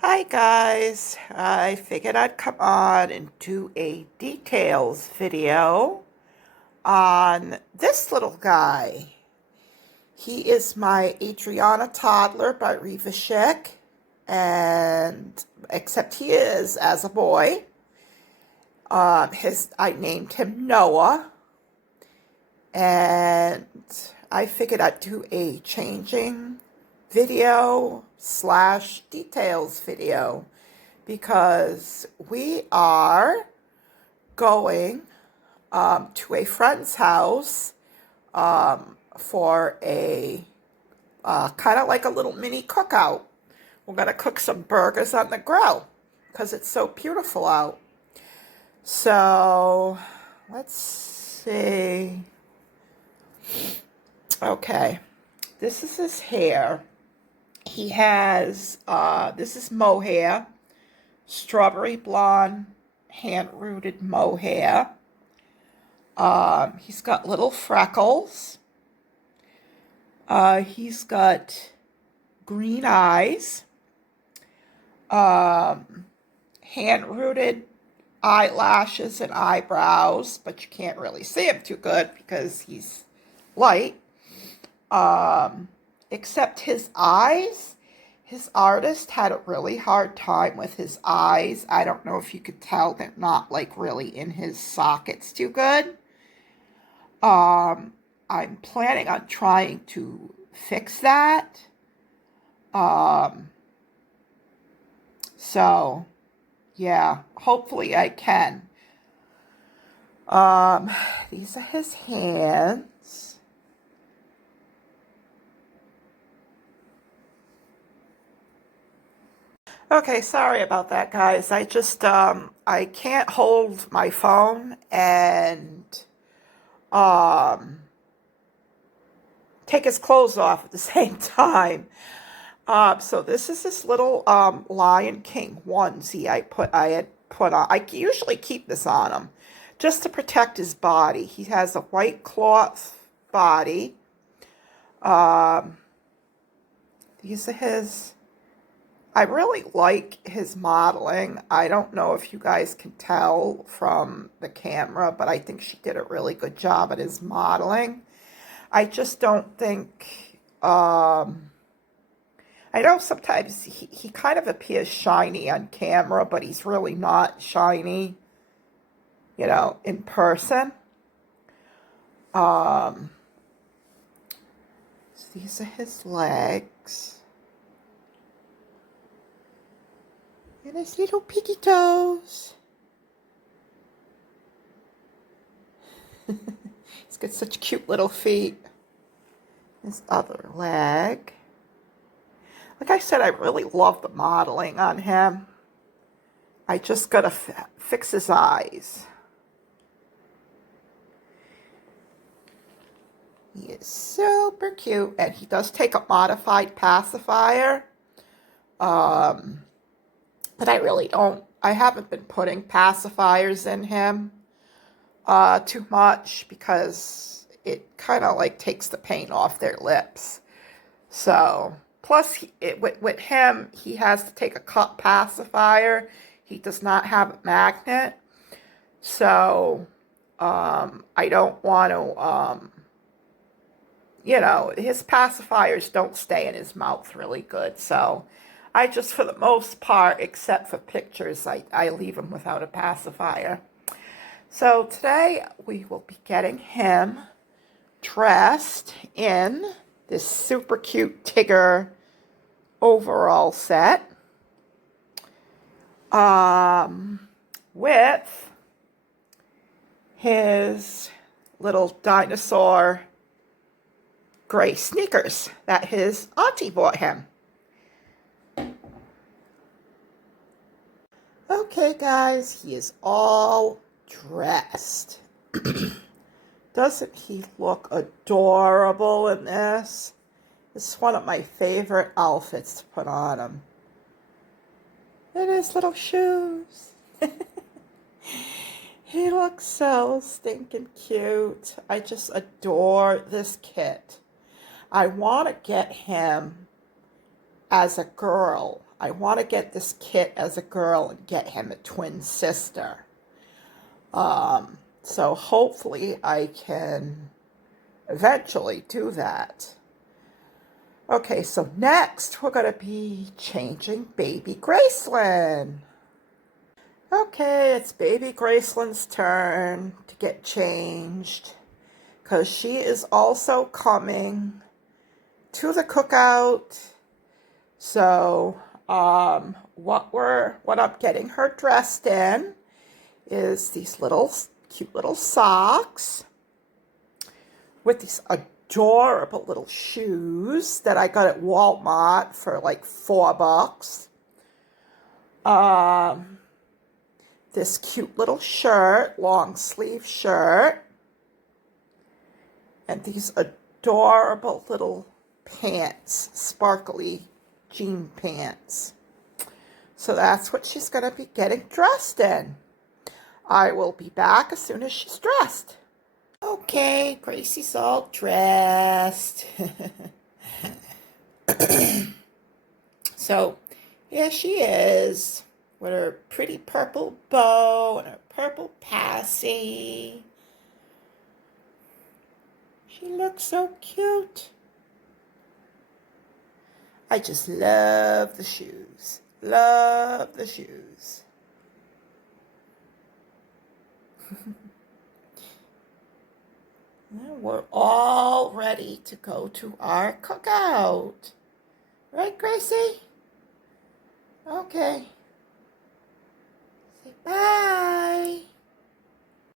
Hi guys, I figured I'd come on and do a details video on this little guy. He is my Adrianna toddler by Reva schick, and except he is as a boy. I named him Noah, and I figured I'd do a changing video slash details video because we are going to a friend's house for a kind of like a little mini cookout. We're going to cook some burgers on the grill because it's so beautiful out. So let's see. Okay, this is his hair. He has, this is mohair, strawberry blonde, hand-rooted mohair. He's got little freckles. He's got green eyes, hand-rooted eyelashes and eyebrows, but you can't really see him too good because he's light. Except his eyes, his artist had a really hard time with his eyes. I don't know if you could tell, they're not like really in his sockets too good. I'm planning on trying to fix that. So yeah, hopefully I can. These are his hands. Okay, sorry about that, guys. I just, I can't hold my phone and, take his clothes off at the same time. So this is this little, Lion King onesie I had put on. I usually keep this on him just to protect his body. He has a white cloth body. These are his... I really like his modeling. I don't know if you guys can tell from the camera, but I think she did a really good job at his modeling. I just don't think, I know sometimes he kind of appears shiny on camera, but he's really not shiny, you know, in person. So these are his legs. And his little piggy toes. He's got such cute little feet. His other leg. Like I said, I really love the modeling on him. I just gotta fix his eyes. He is super cute, and he does take a modified pacifier. But I really don't, I haven't been putting pacifiers in him too much because it kind of like takes the paint off their lips. So, plus with him, he has to take a cut pacifier. He does not have a magnet. So, I don't want to, you know, his pacifiers don't stay in his mouth really good. So, I just, for the most part, except for pictures, I leave him without a pacifier. So today we will be getting him dressed in this super cute Tigger overall set with his little dinosaur gray sneakers that his auntie bought him. Okay, guys, he is all dressed. Doesn't he look adorable in this? This is one of my favorite outfits to put on him. And his little shoes. He looks so stinking cute. I just adore this kit. I want to get him as a girl. I want to get this kit as a girl and get him a twin sister. So hopefully I can eventually do that. Okay, so next we're going to be changing baby Gracelynn. Okay, it's baby Gracelynn's turn to get changed because she is also coming to the cookout. So what I'm getting her dressed in is these little cute little socks with these adorable little shoes that I got at Walmart for like $4. This cute little shirt, long sleeve shirt, and these adorable little pants, sparkly jean pants. So that's what she's going to be getting dressed in. I will be back as soon as she's dressed. Okay, Gracie's all dressed. So here she is with her pretty purple bow and her purple passy. She looks so cute. I just love the shoes. Love the shoes. We're all ready to go to our cookout. Right, Gracie? Okay. Say bye.